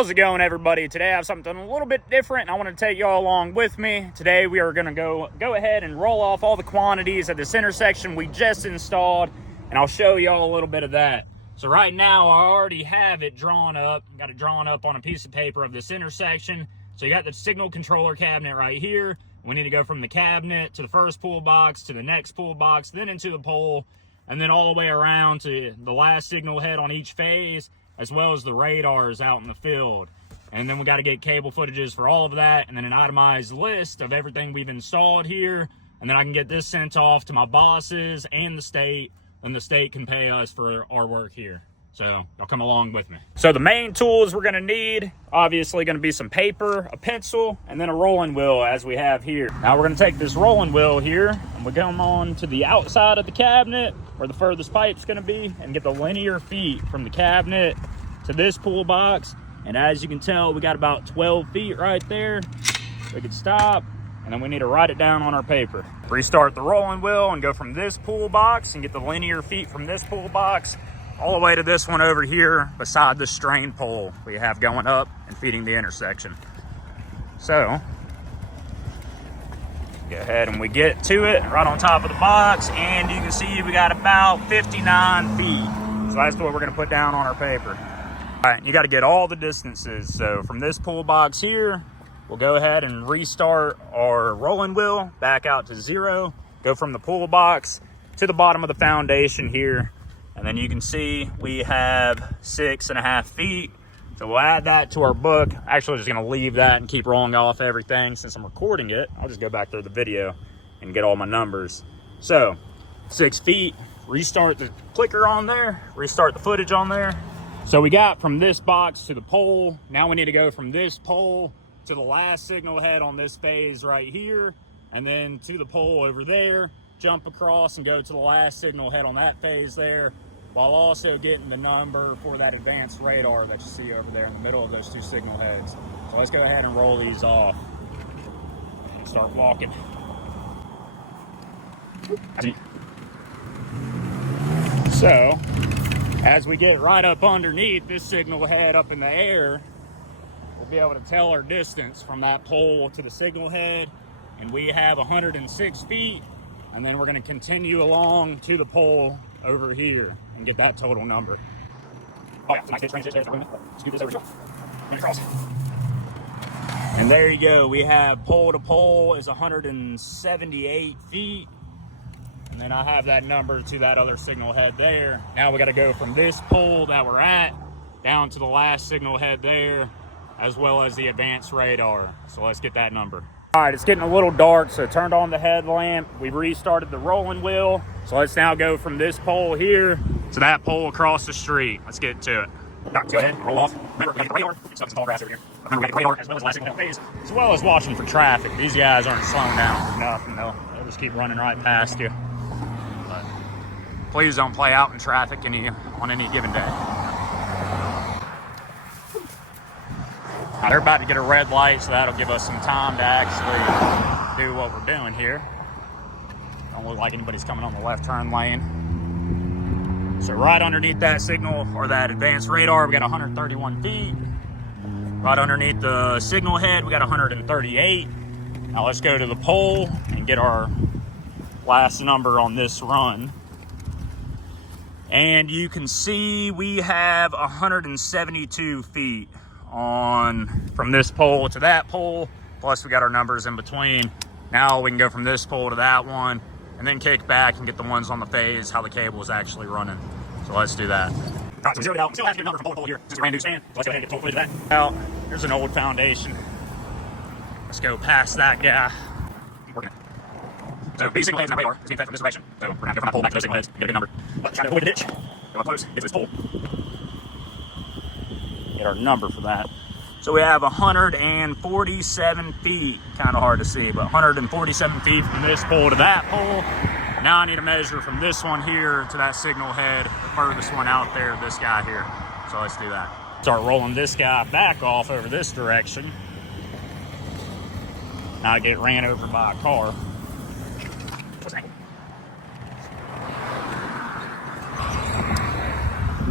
How's it going, everybody? Today I have something a little bit different, and I want to take y'all along with me. Today we are going to go ahead and roll off all the quantities at this intersection we just installed, and I'll show y'all a little bit of that. So right now I already have it drawn up. Got it drawn up on a piece of paper of this intersection. So you got the signal controller cabinet right here. We need to go from the cabinet to the first pull box to the next pull box, then into the pole, and then all the way around to the last signal head on each phase, as well as the radars out in the field. And then we got to get cable footages for all of that, and then an itemized list of everything we've installed here. And then I can get this sent off to my bosses and the state, and the state can pay us for our work here. So y'all come along with me. So the main tools we're gonna need, obviously gonna be some paper, a pencil, and then a rolling wheel as we have here. Now we're gonna take this rolling wheel here, and we'll come on to the outside of the cabinet where the furthest pipe's gonna be, and get the linear feet from the cabinet to this pull box. And as you can tell, we got about 12 feet right there. We could stop, and then we need to write it down on our paper. Restart the rolling wheel and go from this pull box and get the linear feet from this pull box all the way to this one over here beside the strain pole we have going up and feeding the intersection. So go ahead and we get to it right on top of the box, and you can see we got about 59 feet. So that's what we're gonna put down on our paper. All right, you gotta get all the distances. So from this pull box here, we'll go ahead and restart our rolling wheel back out to 0, go from the pull box to the bottom of the foundation here. And then you can see we have 6.5 feet. So we'll add that to our book. Actually, just gonna leave that and keep rolling off everything since I'm recording it. I'll just go back through the video and get all my numbers. So 6 feet, restart the clicker on there, restart the footage on there. So we got from this box to the pole. Now we need to go from this pole to the last signal head on this phase right here, and then to the pole over there, jump across and go to the last signal head on that phase there, while also getting the number for that advanced radar that you see over there in the middle of those two signal heads. So let's go ahead and roll these off and start walking. So as we get right up underneath this signal head up in the air, we'll be able to tell our distance from that pole to the signal head, and we have 106 feet. And then we're gonna continue along to the pole over here and get that total number. Oh yeah, nice range there. Scoot this over. Across. And there you go. We have pole to pole is 178 feet. And then I have that number to that other signal head there. Now we gotta go from this pole that we're at down to the last signal head there, as well as the advanced radar. So let's get that number. All right, it's getting a little dark, so turned on the headlamp. We restarted the rolling wheel. So let's now go from this pole here to that pole across the street. Let's get to it. Right, go ahead, roll off. Remember, we got the radar. Stuff is tall grass over here. Remember, we got the radar as well as the last signal phase, as well as watching for traffic. These guys aren't slowing down for nothing. They'll just keep running right past you. But please don't play out in traffic on any given day. Now they're about to get a red light, so that'll give us some time to actually do what we're doing here. Don't look like anybody's coming on the left turn lane. So right underneath that signal, or that advanced radar, we got 131 feet. Right underneath the signal head, we got 138. Now let's go to the pole and get our last number on this run. And you can see we have 172 feet from this pole to that pole, plus we got our numbers in between. Now we can go from this pole to that one, and then kick back and get the ones on the phase, how the cable is actually running. So let's do that. All right, so we zeroed it out. We still have to get a number from pole to pole here. This is a brand new stand. So let's go ahead and get total footage of that. Now, here's an old foundation. Let's go past that guy. Working it. So these signal heads and that radar is being fed from this direction. So we're gonna have to go from that pole back to those signal heads and get a good number. But try to avoid the ditch. Go up close, get to this pole. Get our number for that. So we have 147 feet, kind of hard to see, but 147 feet from this pole to that pole. Now I need to measure from this one here to that signal head, the furthest one out there, this guy here. So let's do that. Start rolling this guy back off over this direction. Now I get ran over by a car. What's that?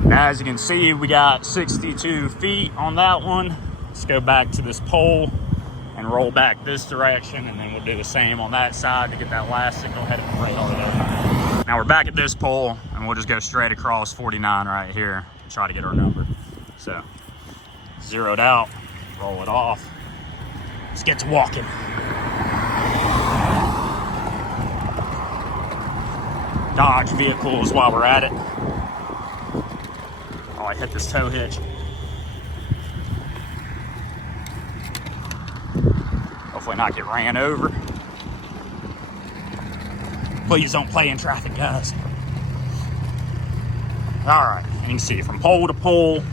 Now, as you can see, we got 62 feet on that one. Let's go back to this pole and roll back this direction, and then we'll do the same on that side to get that last signal headed right over there. Now we're back at this pole, and we'll just go straight across 49 right here and try to get our number. So, zeroed out, roll it off. Let's get to walking. Dodge vehicles while we're at it. Oh, I hit this tow hitch. Hopefully not get ran over. Please don't play in traffic, guys. All right, you can see from pole to pole,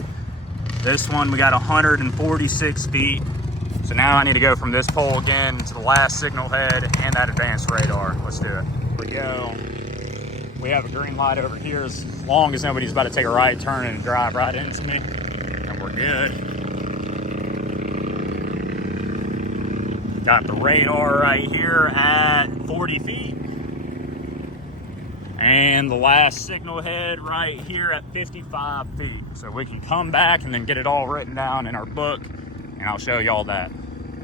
this one we got 146 feet. So now I need to go from this pole again to the last signal head and that advanced radar. Let's do it. Here we go. We have a green light over here as long as nobody's about to take a right turn and drive right into me. And we're good. Got the radar right here at 40 feet. And the last signal head right here at 55 feet. So we can come back and then get it all written down in our book, and I'll show y'all that.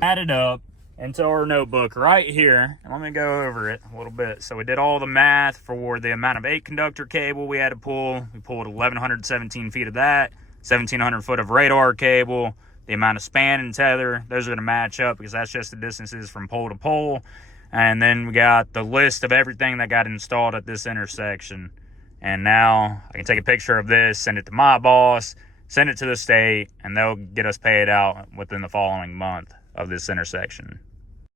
Add it up into our notebook right here, and let me go over it a little bit. So we did all the math for the amount of 8 conductor cable we had to pull. We pulled 1,117 feet of that, 1,700 foot of radar cable, the amount of span and tether. Those are going to match up because that's just the distances from pole to pole. And then we got the list of everything that got installed at this intersection. And now I can take a picture of this, send it to my boss, send it to the state, and they'll get us paid out within the following month of this intersection.